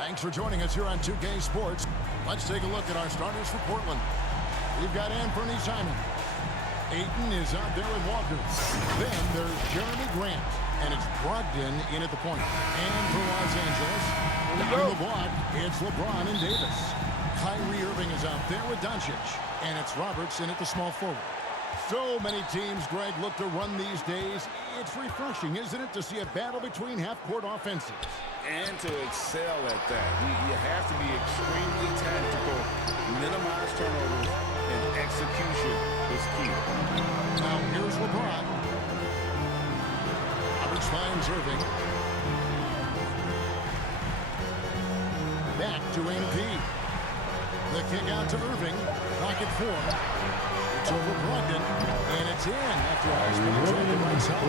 Thanks for joining us here on 2K Sports. Let's take a look at our starters for Portland. We've got Anthony Simon. Ayton is out there with Walker. Then there's Jeremy Grant. And it's Brogdon in at the point. And for Los Angeles, down the block, it's LeBron and Davis. Kyrie Irving is out there with Doncic. And it's Roberts in at the small forward. So many teams, Greg, look to run these days. It's refreshing, isn't it, to see a battle between half-court offenses? And to excel at that. You have to be extremely tactical, minimize turnovers, and execution is key. Now here's LeBron. Roberts finds Irving. Back to MP. The kick out to Irving. Pocket 4. It's over Brogdon, and it's in after a nice on the right side.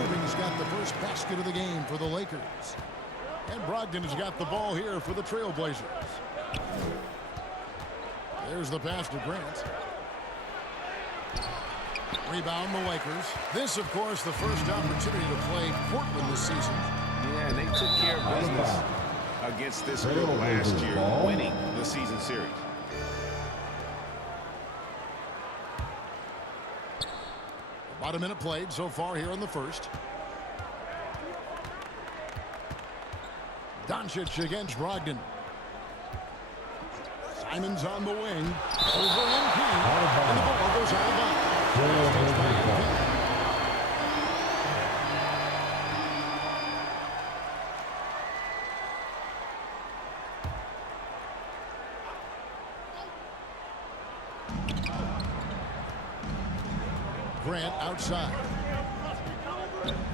Irving's got the first basket of the game for the Lakers. And Brogdon has got the ball here for the Trailblazers. There's the pass to Grant. Rebound the Lakers. This, of course, the first opportunity to play Portland this season. Yeah, and they took care of business against this group last year, winning the season series. About a minute played so far here in the first. Doncic against Brogdon. Simon's on the wing. Over MP. And the ball goes out of bounds. Grant outside.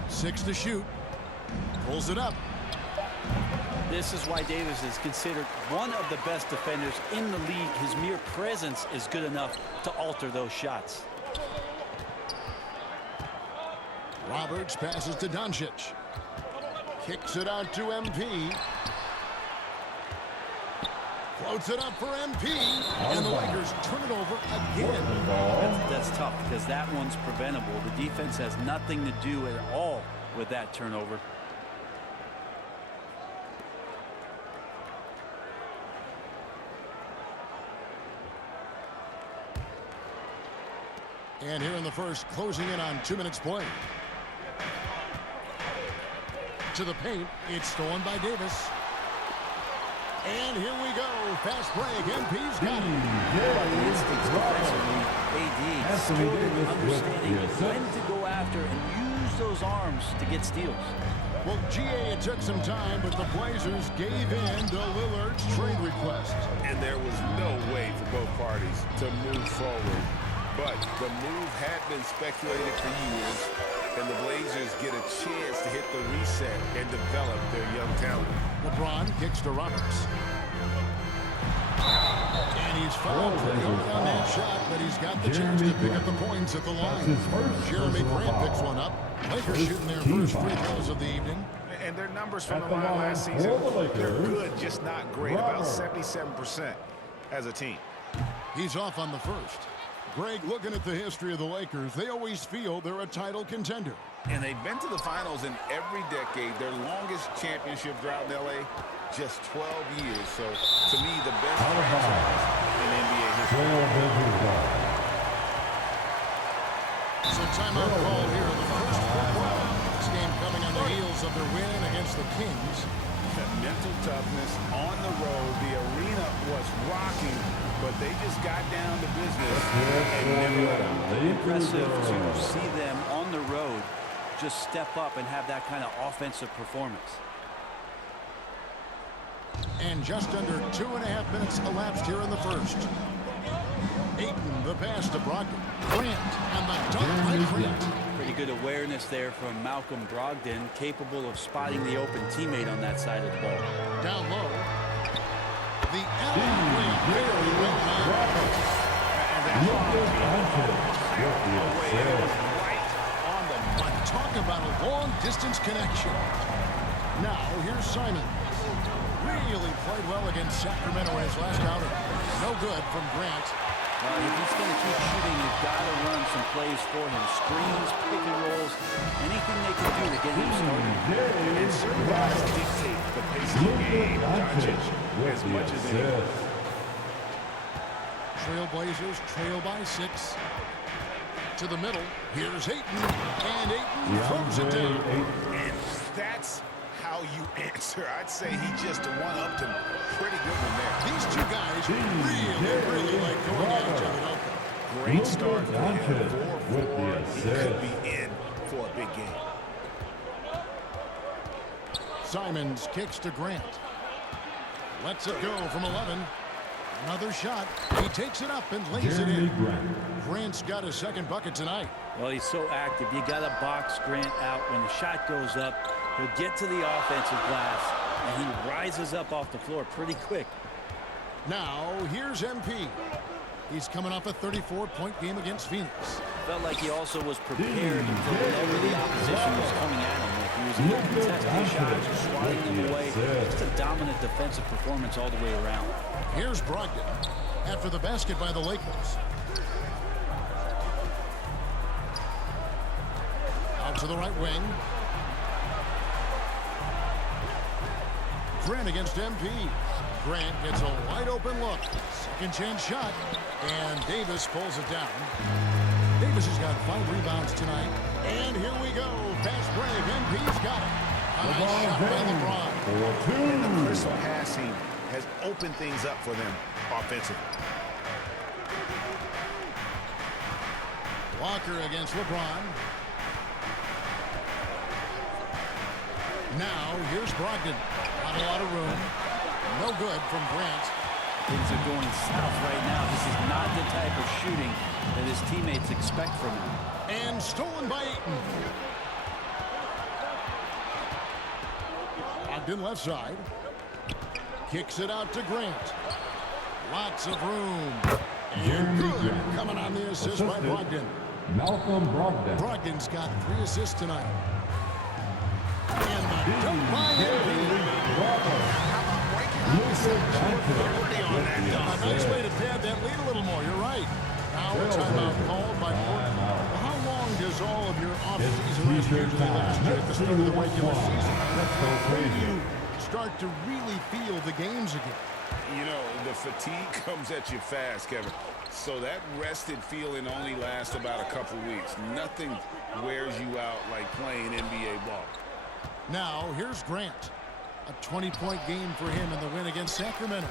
6 to shoot. Pulls it up. This is why Davis is considered one of the best defenders in the league. His mere presence is good enough to alter those shots. Roberts passes to Doncic. Kicks it out to MP. Floats it up for MP. And the Lakers turn it over again. That's tough because that one's preventable. The defense has nothing to do at all with that turnover. And here in the first, closing in on 2 minutes play. To the paint, it's stolen by Davis. And here we go. Fast break. MP's got it. Instincts defensively. AD still understanding when to go after and use those arms to get steals. Well, GA, it took some time, but the Blazers gave in to Lillard's trade request. And there was no way for both parties to move forward. But the move had been speculated for years, and the Blazers get a chance to hit the reset and develop their young talent. LeBron kicks to Roberts. And he's fouled pretty hard on that shot, but he's got the chance to pick up the points at the line. Jeremy Grant picks one up. Lakers shooting their first free throws of the evening. And their numbers from the line last season, they're good, just not great, about 77% as a team. He's off on the first. Greg, looking at the history of the Lakers, they always feel they're a title contender. And they've been to the finals in every decade. Their longest championship drought in L.A., just 12 years. So, to me, the best franchise in NBA history. So, timeout call here in the first quarter. This game coming on the heels of their win against the Kings. Mental toughness on the road. The arena was rocking, but they just got down to business and never let up. Impressive to see them on the road just step up and have that kind of offensive performance. And just under 2.5 minutes elapsed here in the first. Ayton, the pass to Brogdon. Grant, and the dunk by Grant. Pretty good awareness there from Malcolm Brogdon, capable of spotting the open teammate on that side of the ball. Down low. The alley very well done. Right on the money. Talk about a long-distance connection. Now, here's Simon. Really played well against Sacramento in his last outing. No good from Grant. If he's going to keep shooting, you've got to run some plays for him. Screens, pick and rolls, anything they can do to get him started. And certain guys dictate the pace this game, Doncic, as much as anyone. Trailblazers trail by 6. To the middle. Here's Ayton. And Ayton throws it down. And that's how you answer. I'd say he just one-upped him. Pretty good one there. These two guys really like going at each other, don't they? Great start for him. 4-4. He could be in for a big game. Simons kicks to Grant. Lets it go from 11. Another shot. He takes it up and lays it in. Grant's got his second bucket tonight. Well, he's so active. You got to box Grant out. When the shot goes up, he'll get to the offensive glass, and he rises up off the floor pretty quick. Now, here's MP. He's coming off a 34-point game against Phoenix. Felt like he also was prepared for whatever the opposition was coming at him with. He was either contesting shots or swatting them away. Just a dominant defensive performance all the way around. Here's Brogdon after the basket by the Lakers. Out to the right wing. Grant against MP. Grant gets a wide open look. Second chance shot. And Davis pulls it down. Davis has got 5 rebounds tonight. And here we go. Fast break. MP's got it. A nice shot by LeBron. And the crystal passing has opened things up for them offensively. Walker against LeBron. Now, here's Brogdon. Not a lot of room. No good from Grant. Things are going south right now. This is not the type of shooting that his teammates expect from him. And stolen by Ayton. Brogdon left side. Kicks it out to Grant. Lots of room. And good coming on the assist by Brogdon. Malcolm Brogdon. Brogdon's got 3 assists tonight. And the dunk by MP. A nice way to pad that lead a little more. You're right. Now a timeout called by Portland. How long does all of your off-season rest usually last you at the start of the regular season? When do you start to really feel the games again? You know, the fatigue comes at you fast, Kevin. So that rested feeling only lasts about a couple weeks. Nothing wears you out like playing NBA ball. Now, here's Grant. A 20-point game for him in the win against Sacramento.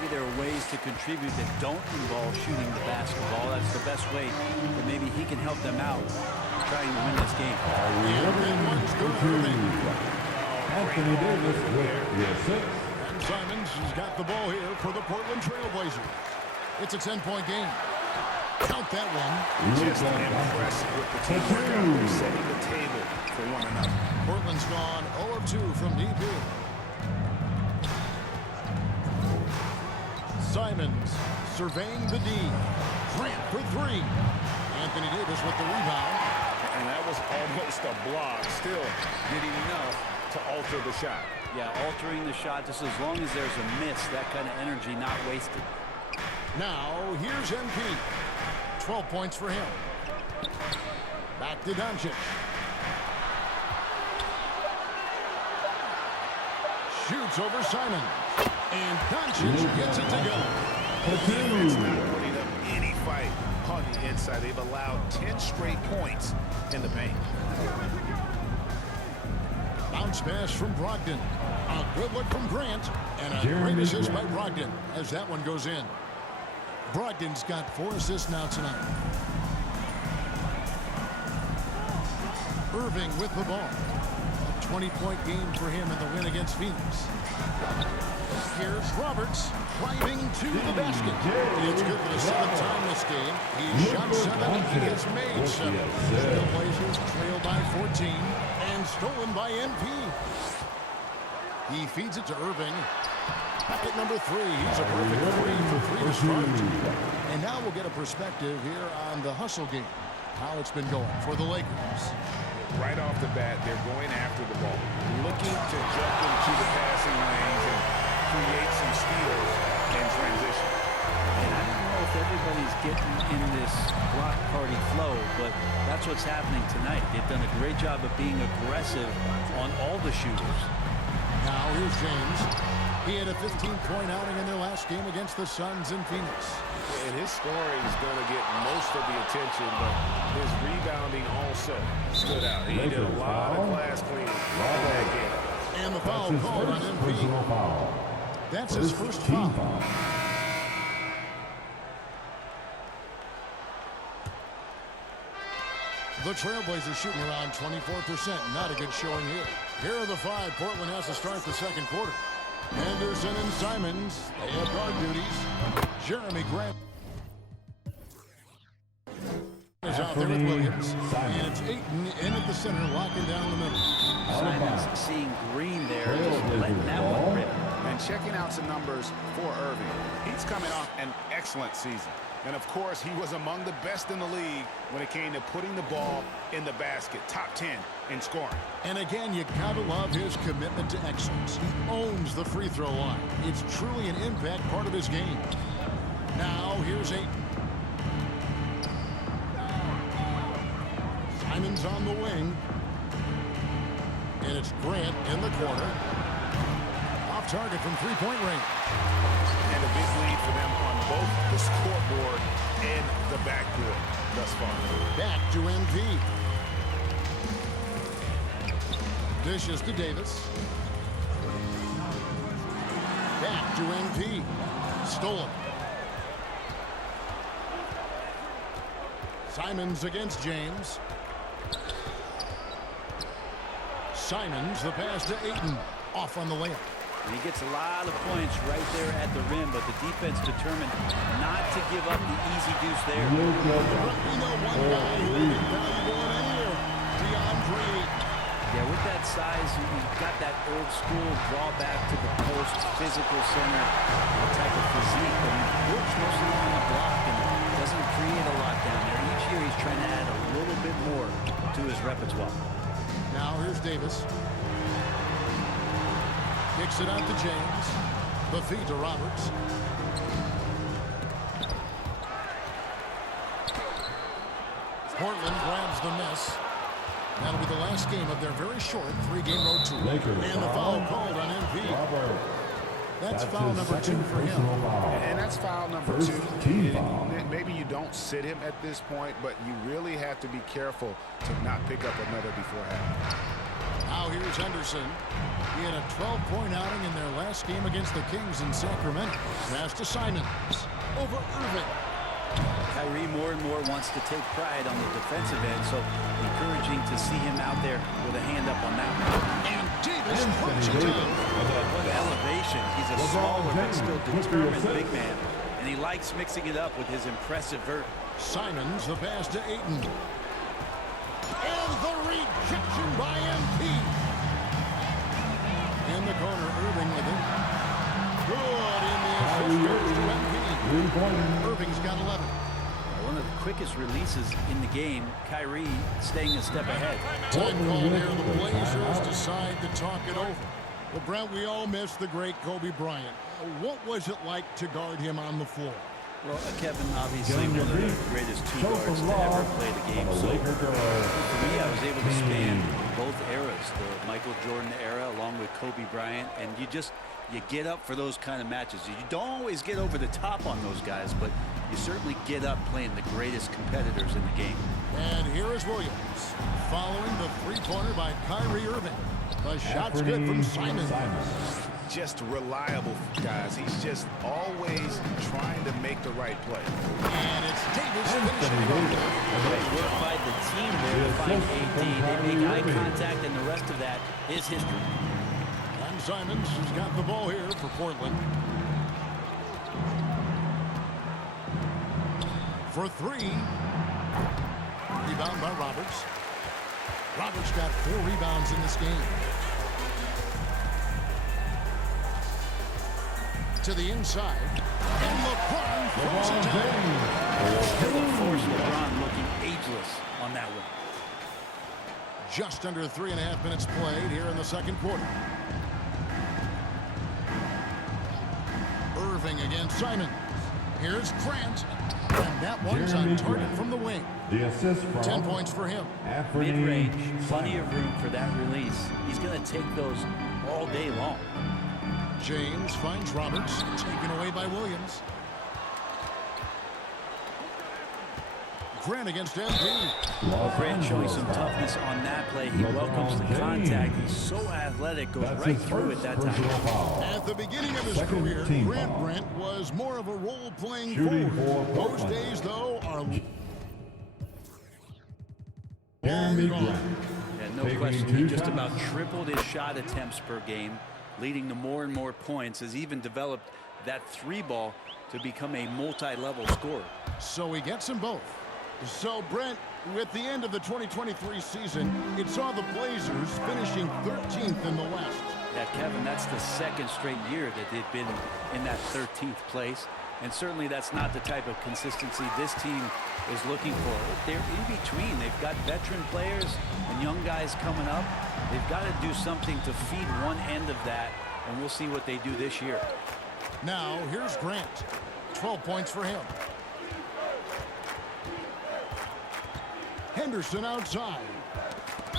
Maybe there are ways to contribute that don't involve shooting the basketball. That's the best way that maybe he can help them out trying to win this game. And that one's good. Anthony Davis with the assist. And Simons has got the ball here for the Portland Trailblazers. It's a 10-point game. Count that one. Just impressive with the teamwork out there, setting the table for one another. Portland's gone 0 of 2 from deep here. Simons surveying the D. Grant for 3. Anthony Davis with the rebound. And that was almost a block. Still did enough to alter the shot. Yeah, altering the shot just as long as there's a miss, that kind of energy not wasted. Now, here's MP. 12 points for him. Back to Doncic. Shoots over Simon. And Doncic gets it to go. It's not putting up any fight on the inside. They've allowed 10 straight points in the paint. Bounce pass from Brogdon. A good look from Grant. And a great assist by Brogdon as that one goes in. Brogdon's got 4 assists now tonight. Irving with the ball. A 20-point game for him in the win against Phoenix. Here's Roberts driving to the basket. It's good for the 7th time this game. He's shot 7. He has made 7. The Blazers trail by 14 and stolen by MP. He feeds it to Irving. Bucket number 3. He's a perfect 3 for 3 to start. And now we'll get a perspective here on the hustle game. How it's been going for the Lakers. Right off the bat, they're going after the ball, looking to jump into the passing lanes and create some steals in transition. And I don't know if everybody's getting in this block party flow, but that's what's happening tonight. They've done a great job of being aggressive on all the shooters. Now Now here's James. He had a 15-point outing in their last game against the Suns in Phoenix. And his scoring is going to get most of the attention, but his rebounding also stood out. He did a lot of glass cleaning in that game. And the foul called on MP. That's his first foul. The Trailblazers shooting around 24%. Not a good showing here. Here are the five Portland has to start the second quarter. Anderson and Simons, they have guard duties. Jeremy Grant is out there with Williams. And it's Ayton in at the center, locking down the middle. Simons seeing green there, just letting that one rip. And checking out some numbers for Irving. He's coming off an excellent season. And, of course, he was among the best in the league when it came to putting the ball in the basket. Top 10 in scoring. And, again, you got to love his commitment to excellence. He owns the free throw line. It's truly an impact part of his game. Now, here's Ayton. Simons on the wing. And it's Grant in the corner. Off target from three-point range. And a big lead for them on both the scoreboard and the backboard thus far. Back to MP. Dishes to Davis. Back to MP. Stolen. Simons against James. Simons, the pass to Ayton. Off on the layup. And he gets a lot of points right there at the rim, but the defense determined not to give up the easy deuce there. We know one guy who will be valuable in any year, DeAndre. Yeah, with that size, you've got that old school draw back to the post, physical center type of physique, but he works mostly on the block and doesn't create a lot down there. Each year he's trying to add a little bit more to his repertoire. Now here's Davis. Kicks it out to James. The feed to Roberts. Portland grabs the miss. That'll be the last game of their very short three-game road tour. And the foul called on MP. That's foul number 2 for him. And that's foul number 2. Maybe you don't sit him at this point, but you really have to be careful to not pick up another beforehand. Now here's Henderson. He had a 12-point outing in their last game against the Kings in Sacramento. Pass to Simons. Over Irving. Kyrie more and more wants to take pride on the defensive end, so encouraging to see him out there with a hand up on that one. And Davis punches down. What elevation. He's a smaller but still determined big man, and he likes mixing it up with his impressive vert. Simons, the pass to Ayton. And the rejection by MP. In the corner, Irving with it. Good in the assist to MP. Irving's got 11. One of the quickest releases in the game. Kyrie staying a step ahead. Time call here. The Blazers decide to talk it over. Well, Brent, we all miss the great Kobe Bryant. What was it like to guard him on the floor? Well, Kevin, obviously one of the greatest two guards to ever play the game. So for me, I was able to span both eras, the Michael Jordan era along with Kobe Bryant, and you get up for those kind of matches. You don't always get over the top on those guys, but you certainly get up playing the greatest competitors in the game. And here is Williams following the three-pointer by Kyrie Irving. The shot's good from Simons. Just reliable, guys. He's just always trying to make the right play. And it's Davis finishing it off. Great work by the team there to find AD. They make eye contact, and the rest of that is history. And Simons has got the ball here for Portland. For 3. Rebound by Roberts. Roberts got 4 rebounds in this game. To the inside, and LeBron throws it down. Still force LeBron looking ageless on that one. Just under 3.5 minutes played here in the second quarter. Irving against Simons. Here's Grant, and that one's on target from the wing. The assist from 10 points for him. Mid-range, plenty of room for that release. He's going to take those all day long. James finds Roberts, taken away by Williams. Grant against MP. Grant showing some toughness on that play. He welcomes the contact. He's so athletic, goes right through it that time. At the beginning of his career, Grant was more of a role-playing forward. Those days, though, are Jeremy long Grant. gone. And no question, he just about tripled his shot attempts per game, leading to more and more points, has even developed that three ball to become a multi-level scorer. So he gets them both. So, Brent, with the end of the 2023 season, it saw the Blazers finishing 13th in the West. Yeah, Kevin, that's the second straight year that they've been in that 13th place. And certainly that's not the type of consistency this team is looking for. They're in between. They've got veteran players and young guys coming up. They've got to do something to feed one end of that, and we'll see what they do this year. Now, here's Grant. 12 points for him. Henderson outside.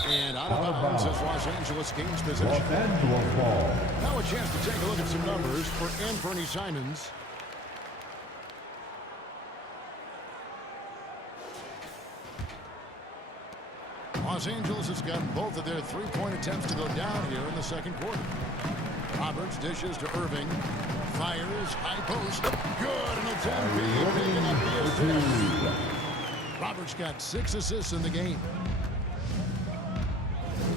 And out of bounds as Los Angeles gains possession. Los Angeles ball. Now a chance to take a look at some numbers for Anthony Simons. Los Angeles has gotten both of their three-point attempts to go down here in the second quarter. Roberts dishes to Irving. Fires, high post. Good, and it's MP picking up the assist. Roberts got 6 assists in the game.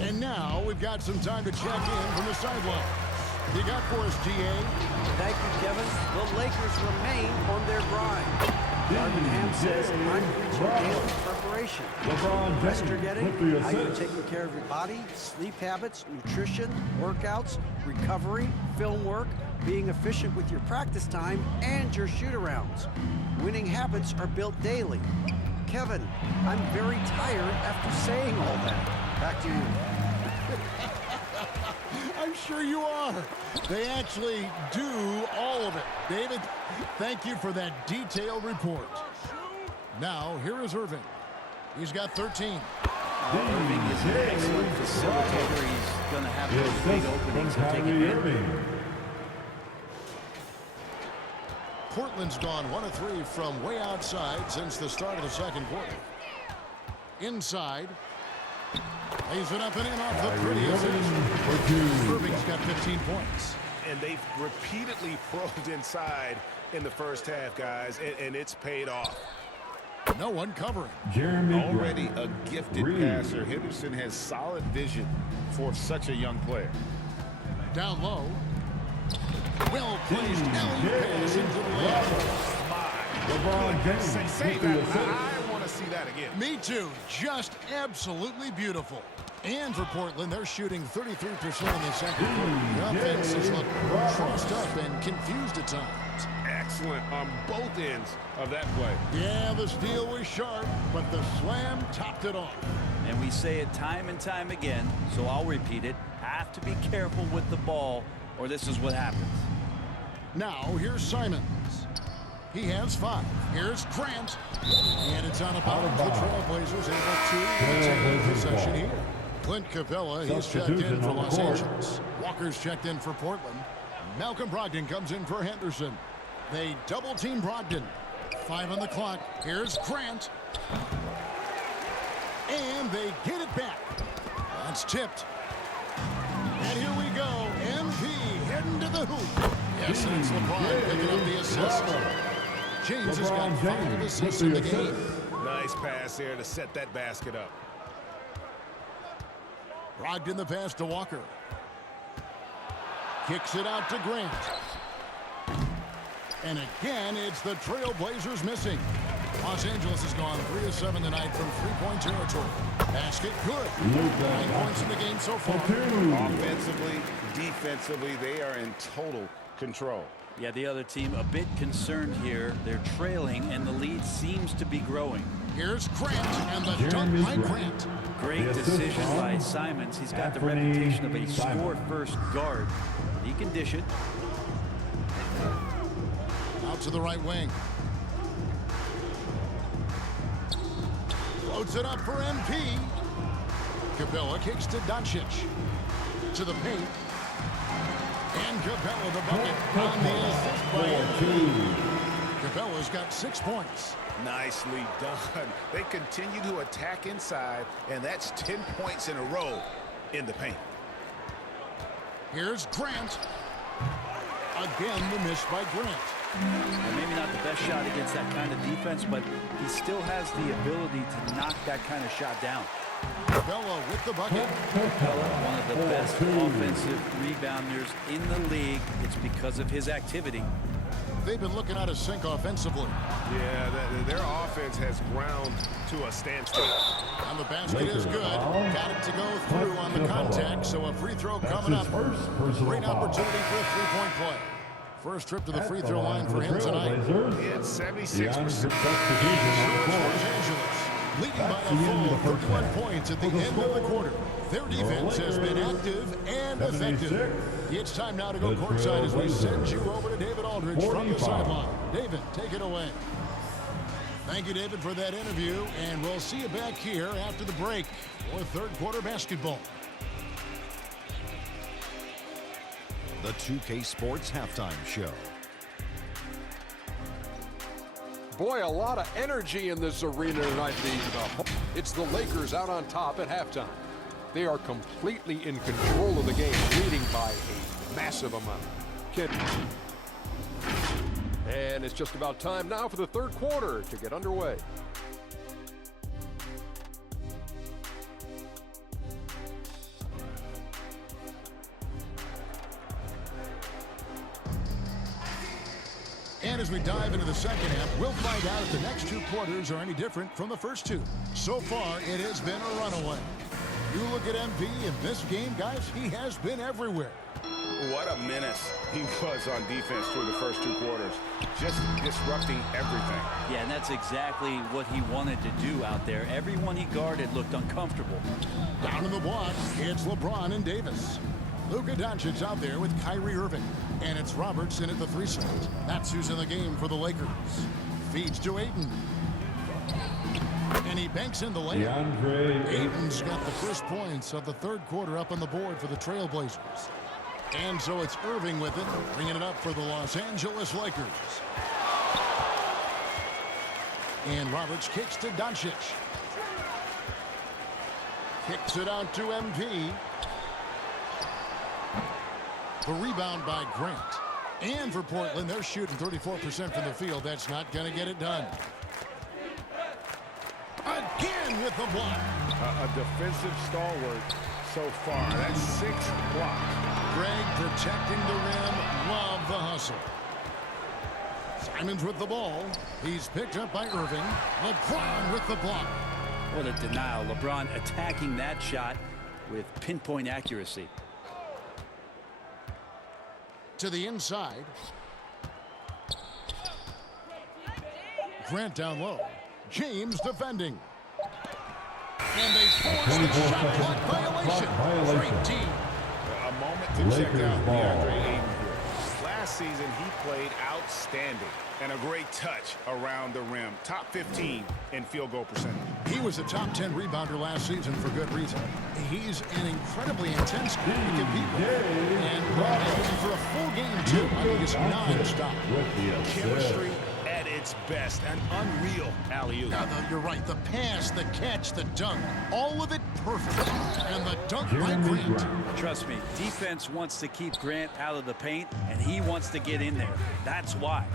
And now we've got some time to check in from the sideline. You got for us, GA? Thank you, Kevin. The Lakers remain on their grind. Ham says, I'm preaching daily preparation. Rest you're getting, how you're taking care of your body, sleep habits, nutrition, workouts, recovery, film work, being efficient with your practice time, and your shoot-arounds. Winning habits are built daily. Kevin, I'm very tired after saying all that. Back to you. I'm sure you are. They actually do all of it. David, thank you for that detailed report. Now, here is Irving. He's got 13. Irving is an excellent facilitator. He's going to have those big openings to take advantage. Portland's gone 1 of 3 from way outside since the start of the second quarter. Inside. Lays it up and in off the pretty assist. Irving's got 15 points. And they've repeatedly probed inside in the first half, guys, and it's paid off. No one covering. Jeremy Already Grant. a gifted passer, Henderson has solid vision for such a young player. Down low. Well placed alley pass into the lane. LeBron James. Say that. I want to see that again. Me too. Just absolutely beautiful. And for Portland, they're shooting 33% in the second quarter. The offense has looked crossed up and confused at times. Excellent on both ends of that play. Yeah, the steal was sharp, but the slam topped it off. And we say it time and time again, so I'll repeat it. Have to be careful with the ball, or this is what happens. Now, here's Simons. He has 5. Here's Grant. And it's out of bounds. The Trailblazers able to retain possession here. Clint Capella, he's checked in for Los Angeles. Walker's checked in for Portland. Malcolm Brogdon comes in for Henderson. They double-team Brogdon. 5 on the clock. Here's Grant. And they get it back. That's tipped. And here we go. MP heading to the hoop. Yes, and it's LeBron picking up the assist. James has got 5 assists in the game. Nice pass there to set that basket up. Brogdon the pass to Walker. Kicks it out to Grant. And again, it's the Trailblazers missing. Los Angeles has gone 3 of 7 tonight from three-point territory. Basket good. 9 points in the game so far. Offensively, defensively, they are in total control. Yeah, the other team a bit concerned here. They're trailing, and the lead seems to be growing. Here's Grant, and the dunk by Grant. Great decision by Simons. He's got the reputation of a score-first guard. He can dish it. Out to the right wing. Floats it up for MP. Capella kicks to Doncic. To the paint. And Capella the bucket on the assist by Anthony. Capella's got 6 points. Nicely done. They continue to attack inside, and that's 10 points in a row in the paint. Here's Grant. Again, the miss by Grant. Well, maybe not the best shot against that kind of defense, but he still has the ability to knock that kind of shot down. Capella with the bucket. Capella, one of the best offensive rebounders in the league. It's because of his activity. They've been looking out of sync offensively. Yeah, their offense has ground to a standstill. And the basket is good. Got it to go through on the contact, so a free throw coming up. Great opportunity for a three-point play. First trip to the free throw line for him tonight. It's 76%. Los Angeles leading by a full 31 points at the end of the quarter. Their defense has been active and effective. It's time now to go courtside as we send you over to David Aldridge from the sideline. David, take it away. Thank you, David, for that interview, and we'll see you back here after the break for third quarter basketball. The 2K Sports Halftime Show. Boy, a lot of energy in this arena tonight. It's the Lakers out on top at halftime. They are completely in control of the game, leading by a massive amount. And it's just about time now for the third quarter to get underway. And as we dive into the second half, we'll find out if the next 2 quarters are any different from the first 2. So far, it has been a runaway. You look at MP in this game, guys, he has been everywhere. What a menace he was on defense through the first 2 quarters. Just disrupting everything. Yeah, and that's exactly what he wanted to do out there. Everyone he guarded looked uncomfortable. Down in the block, it's LeBron and Davis. Luka Doncic's out there with Kyrie Irving. And it's Robertson at the 3 spot. That's who's in the game for the Lakers. Feeds to Ayton. And he banks in the layup. Ayton's got the first points of the third quarter up on the board for the Trailblazers. And so it's Irving with it, bringing it up for the Los Angeles Lakers. And Roberts kicks to Doncic. Kicks it out to MP. The rebound by Grant. And for Portland, they're shooting 34% from the field. That's not going to get it done. Again with the block. A defensive stalwart so far. That's 6 blocks. Greg protecting the rim. Love the hustle. Simons with the ball. He's picked up by Irving. LeBron with the block. What a denial. LeBron attacking that shot with pinpoint accuracy. To the inside. Grant down low. James defending. And they force the shot clock violation. Great team. A moment to check out DeAndre Ayton here. Last season, he played outstanding. And a great touch around the rim. Top 15 in field goal percentage. He was a top 10 rebounder last season for good reason. He's an incredibly intense guy to compete with. And for a full game, too, I mean, it's non-stop. Chemistry at its best. An unreal alley-oop. You're right. The pass, the catch, the dunk, all of it perfect. And the dunk by Grant. Trust me, defense wants to keep Grant out of the paint, and he wants to get in there. That's why.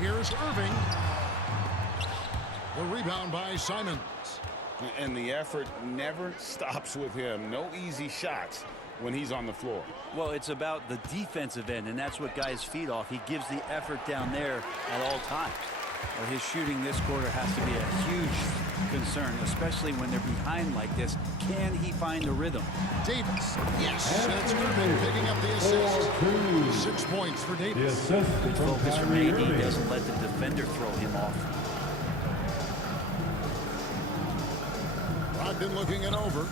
Here's Irving. The rebound by Simons. And the effort never stops with him. No easy shots when he's on the floor. Well, it's about the defensive end, and that's what guys feed off. He gives the effort down there at all times. Well, his shooting this quarter has to be a huge concern, especially when they're behind like this. Can he find a rhythm? Davis. Yes. That's Irving picking up the assist. 6 points for Davis. Good focus from AD. Doesn't let the defender throw him off. Brogdon looking it over.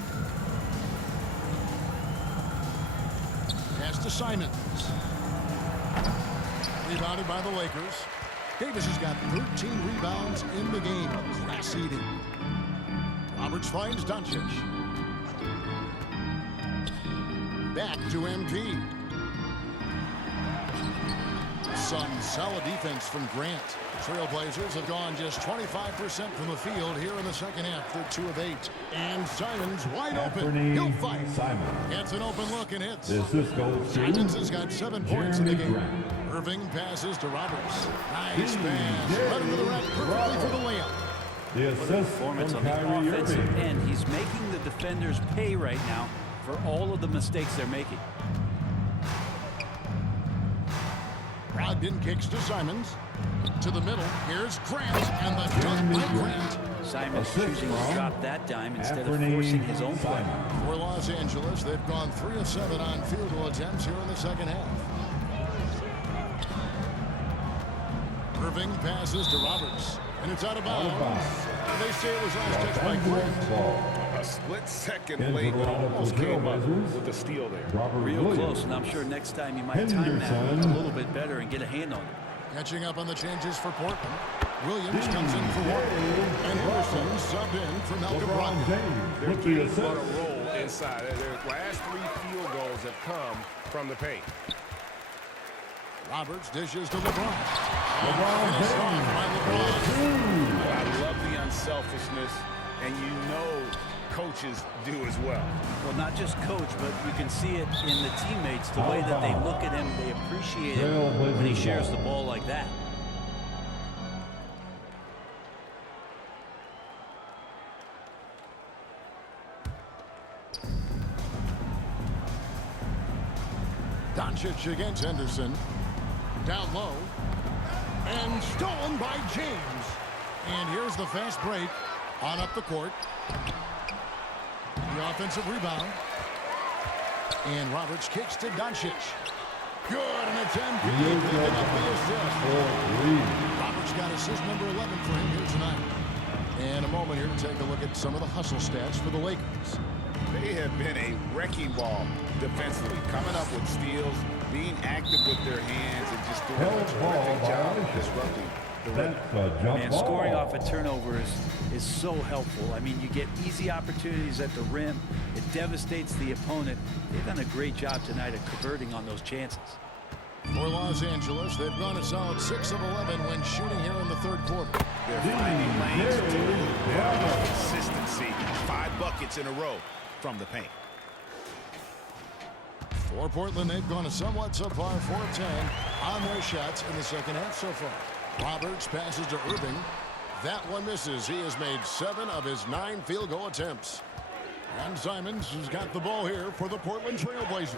Pass to Simons. Rebounded by the Lakers. Davis has got 13 rebounds in the game. Class eating. Roberts finds Doncic. Back to MP. Some solid defense from Grant. Trailblazers have gone just 25% from the field here in the second half. They're 2 of 8. And Simons wide open. He'll fight. Gets an open look and hits. Simons has got 7 points in the game. Irving passes to Roberts. Nice pass. Right into the rack perfectly for the layup. The assist Performance from on the Kyrie offensive end. He's making the defenders pay right now for all of the mistakes they're making. Brogdon kicks to Simons. To the middle. Here's Grant. And the dunk by Grant. Simons choosing to drop that dime instead of forcing his own play. For Los Angeles, they've gone 3 of 7 on field goal attempts here in the second half. Irving passes to Roberts. And it's out of bounds. They say it was last touched by Grant. A split second late, but almost came up with a steal there. Real close, and I'm sure next time you might time that a little bit better and get a hand on it. Catching up on the changes for Portland. Williams comes in for one. And Henderson subbed in for Malcolm Brogdon. Their team's on a roll inside. Their last 3 field goals have come from the paint. Roberts dishes to LeBron. Finished off by LeBron. I love the unselfishness, and you know coaches do as well. Well, not just coach, but you can see it in the teammates, the way that they look at him, they appreciate it when he shares the ball like that. Doncic against Henderson. Down low. And stolen by James. And here's the fast break on up the court. The offensive rebound. And Roberts kicks to Doncic. Good, an attempt. Picking up the assist. Roberts got assist number 11 for him here tonight. And a moment here to take a look at some of the hustle stats for the Lakers. They have been a wrecking ball defensively, coming up with steals, being active with their hands, and just doing a terrific job of disrupting the rim. And scoring off a turnover is so helpful. I mean, you get easy opportunities at the rim. It devastates the opponent. They've done a great job tonight of converting on those chances. For Los Angeles, they've gone a solid 6 of 11 when shooting here in the third quarter. They're finding lanes to move. They're consistency. 5 buckets in a row from the paint. For Portland, they've gone a somewhat subpar 4 of 10 on their shots in the second half so far. Roberts passes to Irving. That one misses. He has made 7 of his 9 field goal attempts. And Simons has got the ball here for the Portland Trailblazers.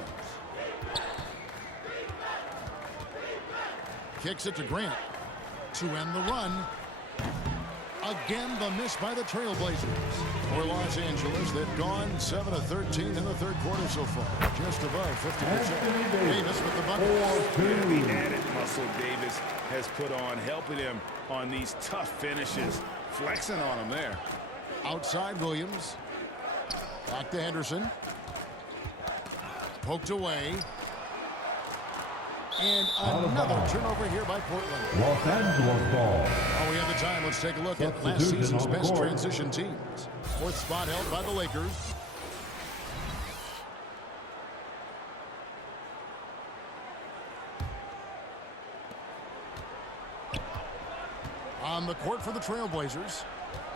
Kicks it to Grant to end the run. Again, the miss by the Trailblazers. For Los Angeles, they've gone 7 of 13 in the third quarter so far. Just above 50%. Davis with the bucket. The added muscle Davis has put on, helping him on these tough finishes. Flexing on him there. Outside Williams. Back to Henderson. Poked away. And another turnover here by Portland. Los Angeles ball. While we have the time, let's take a look at last season's best transition teams. 4th spot held by the Lakers. On the court for the Trailblazers.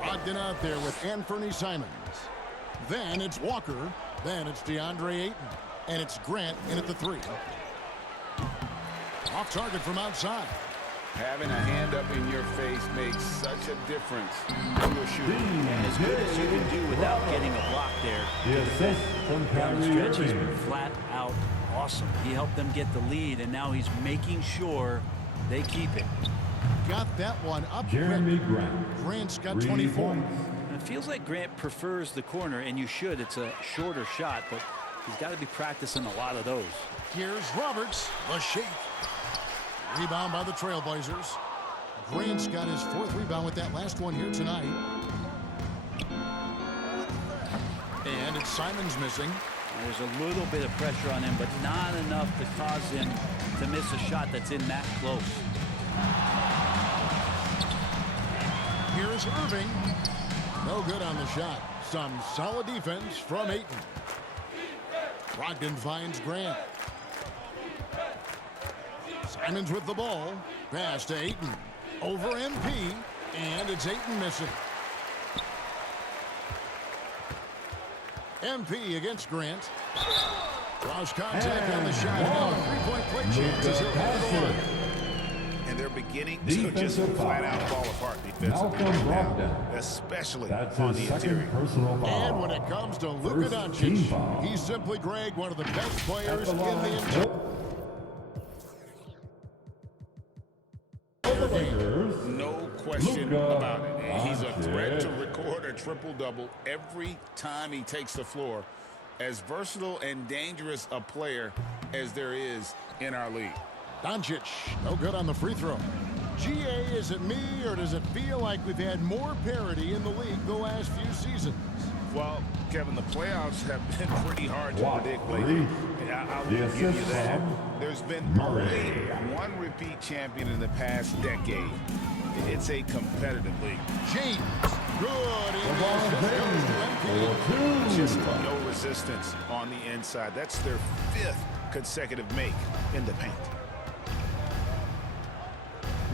Brogdon out there with Anthony Simons. Then it's Walker. Then it's DeAndre Ayton. And it's Grant in at the 3. Off target from outside. Having a hand up in your face makes such a difference when you're shooting. As good as you can do without getting a block there. The assist from Down the Kyrie stretch, he's Irving. been flat out awesome. He helped them get the lead, and now he's making sure they keep it. Got that one up. Jeremy Grant. Grant's got 3 24. points. And it feels like Grant prefers the corner, and you should. It's a shorter shot, but he's got to be practicing a lot of those. Here's Roberts, the shake. Rebound by the Trailblazers. Grant's got his 4th rebound with that last one here tonight. And it's Simons missing. There's a little bit of pressure on him, but not enough to cause him to miss a shot that's in that close. Here's Irving. No good on the shot. Some solid defense from Ayton. Brogdon finds Grant. Simons with the ball. Pass to Ayton. Over MP. And it's Ayton missing. MP against Grant. Cross contact on the shot. Now a three-point play chance as he'll head to the line. And they're beginning to just flat out fall apart defensively right now, especially on the interior. And when it comes to Luka Doncic, he's simply, Greg, one of the best players in the interior. No question about it. And he's a threat to record a triple-double every time he takes the floor. As versatile and dangerous a player as there is in our league. Doncic, no good on the free throw. GA, is it me, or does it feel like we've had more parity in the league the last few seasons? Well, Kevin, the playoffs have been pretty hard to predict lately. I will give you that. There's been only one repeat champion in the past decade. It's a competitive league. James, good. Just no resistance on the inside. That's their 5th consecutive make in the paint.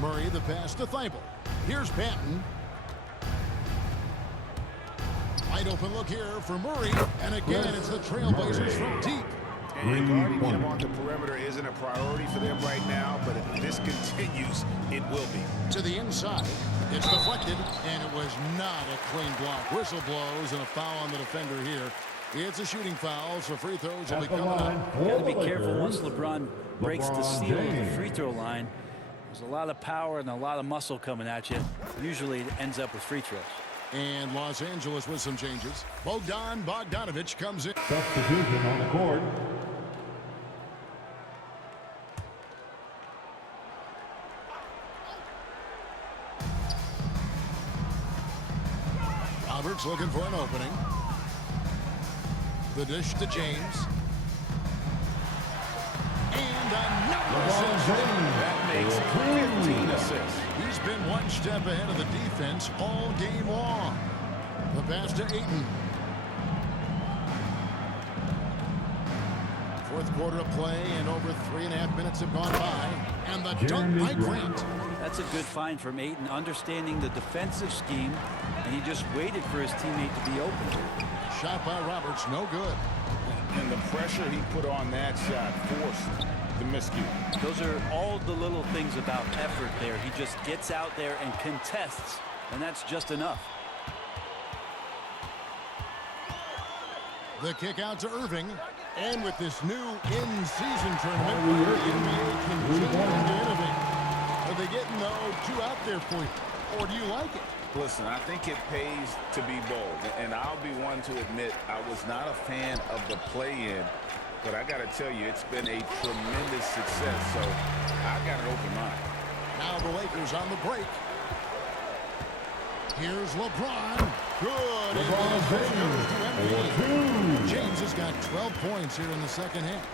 Murray, the pass to Thibault. Here's Patton. Wide open look here for Murray. And again, it's the Trailblazers from deep. And guarding him on the perimeter isn't a priority for them right now, but if this continues, it will be. To the inside. It's deflected, and it was not a clean block. Whistle blows and a foul on the defender here. It's a shooting foul, so free throws will be coming up. You got to be careful once LeBron breaks the seal of the free throw line. There's a lot of power and a lot of muscle coming at you. Usually it ends up with free throws. And Los Angeles with some changes. Bogdanovich comes in. Substitution on the court. Roberts looking for an opening. The dish to James. And another assist. That makes 15 assists. He's been one step ahead of the defense all game long. The pass to Ayton. Fourth quarter of play, and over 3.5 minutes have gone by. And the dunk by Grant. That's a good find from Ayton, understanding the defensive scheme, and he just waited for his teammate to be open. Shot by Roberts, no good. And the pressure he put on that shot forced the miscue. Those are all the little things about effort there. He just gets out there and contests, and that's just enough. The kick out to Irving. And with this new in-season tournament, the NBA continuing to innovate. Are they getting two out there for you, or do you like it? Listen, I think it pays to be bold, and I'll be one to admit I was not a fan of the play-in, but I got to tell you, it's been a tremendous success, so I got an open mind. Now the Lakers on the break. Here's LeBron. Good. James has got 12 points here in the second half.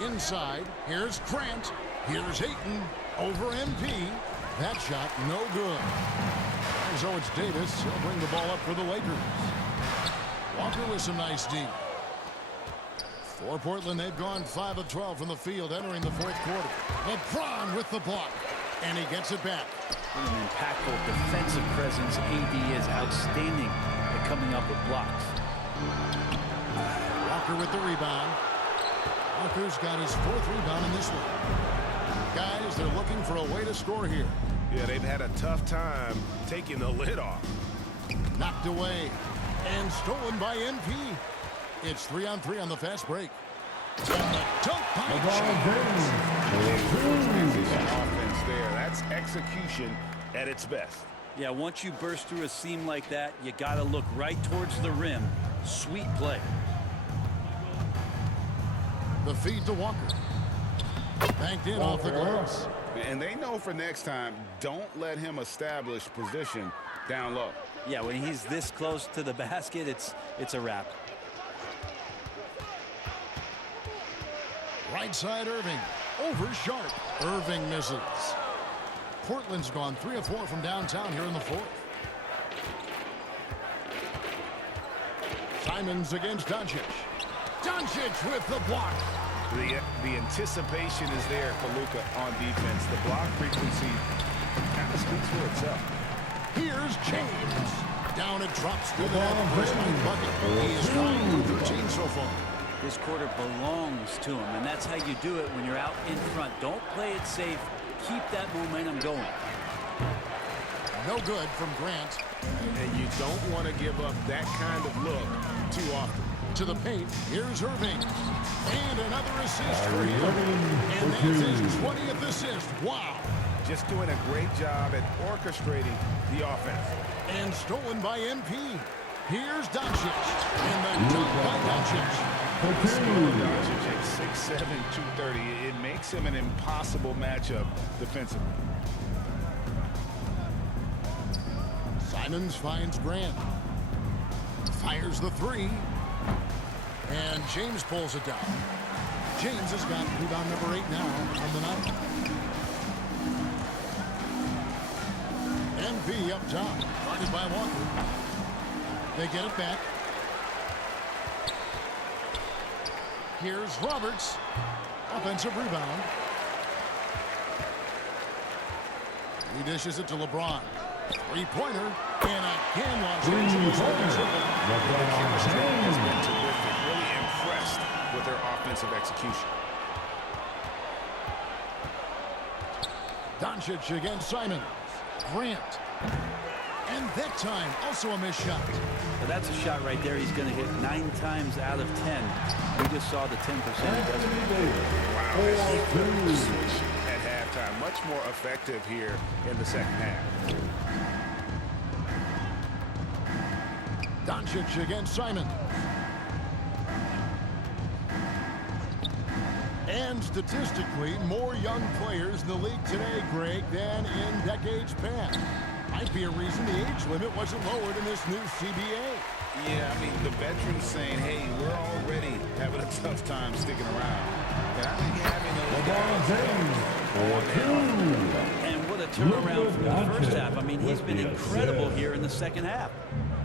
Inside, here's Grant. Here's Ayton over MP. That shot no good. So it's Davis. He'll bring the ball up for the Lakers. Walker with some nice D. For Portland, they've gone 5 of 12 from the field entering the fourth quarter. LeBron with the block. And he gets it back. What an impactful defensive presence. AD is outstanding at coming up with blocks. Walker with the rebound. Walker's got his 4th rebound in this one. Guys, they're looking for a way to score here. Yeah, they've had a tough time taking the lid off. Knocked away and stolen by MP. It's 3-on-3 on the fast break. And the dunk by James. Offense there. That's execution at its best. Yeah, once you burst through a seam like that, you got to look right towards the rim. Sweet play. The feed to Walker. Banked in off the glass. And they know for next time, don't let him establish position down low. Yeah, when he's this close to the basket, it's a wrap. Right side Irving. Over Sharp. Irving misses. Portland's gone 3 of 4 from downtown here in the fourth. Simons against Doncic. Doncic with the block. The anticipation is there for Luka on defense. The block frequency kind of speaks for itself. Here's James. Down it drops to the net. First night bucket. He is 9 for 13 so far. This quarter belongs to him, and that's how you do it when you're out in front. Don't play it safe. Keep that momentum going. No good from Grant. And you don't want to give up that kind of look too often. To the paint, here's Irving. And another assist for him. And that's his 20th assist. Wow. Just doing a great job at orchestrating the offense. And stolen by MP. Here's Doncic. And the dunk by Doncic. Doncic at 6'7", 230. It makes him an impossible matchup defensively. Simons finds Grant. Fires the three. And James pulls it down. James has got rebound number 8 now on the night. MP up top. Guarded by Walker. They get it back. Here's Roberts. Offensive rebound. He dishes it to LeBron. Three-pointer. And again, Los Angeles opens it. The chemistry has been terrific. Really impressed with their offensive execution. Doncic against Simons. Grant. And that time, also a missed shot. But that's a shot right there. He's going to hit 9 times out of 10. We just saw the 10%. He doesn't. Wow, he flipped the switch at halftime. Much more effective here in the second half. Doncic against Simons. And statistically, more young players in the league today, Greg, than in decades past. Might be a reason the age limit wasn't lowered in this new CBA. Yeah, I mean, the veterans saying, hey, we're already having a tough time sticking around. And I think having And what a turnaround from the first half. I mean, he's been incredible here in the second half.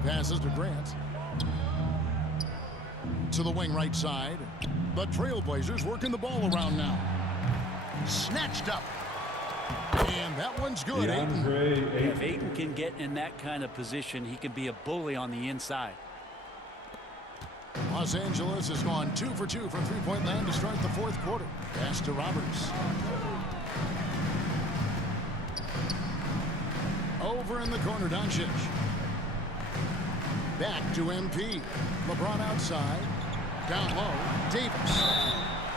Passes to Grant. To the wing right side. The Trailblazers working the ball around now. Snatched up. And that one's good. If Ayton can get in that kind of position, he can be a bully on the inside. Los Angeles has gone 2 for 2 from three-point land to start the fourth quarter. Pass to Roberts. Over in the corner, Doncic. Back to MP. LeBron outside. Down low, Davis.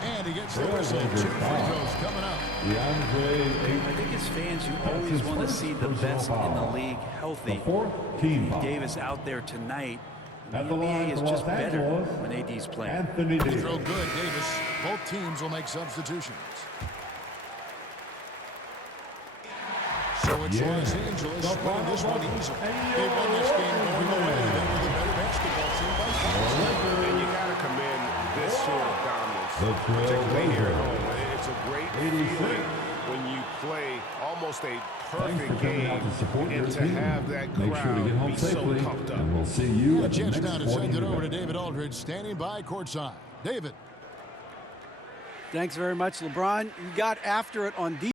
And he gets the whistle. 2 free throws coming up. I think as fans, you always want to see the best in the league healthy. Davis out there tonight. The NBA is just better when AD's playing. He threw good, Davis. Both teams will make substitutions. So it's Los Angeles winning this one easily. They won this game going away. They were the better basketball team by far. And you got to commend this sort of dominance, particularly here at home. It's a great feeling when you play almost a perfect game and to have that crowd be so pumped up. We'll see you a chance now to send it over to David Aldridge, standing by courtside. David. Thanks very much, LeBron. You got after it on defense.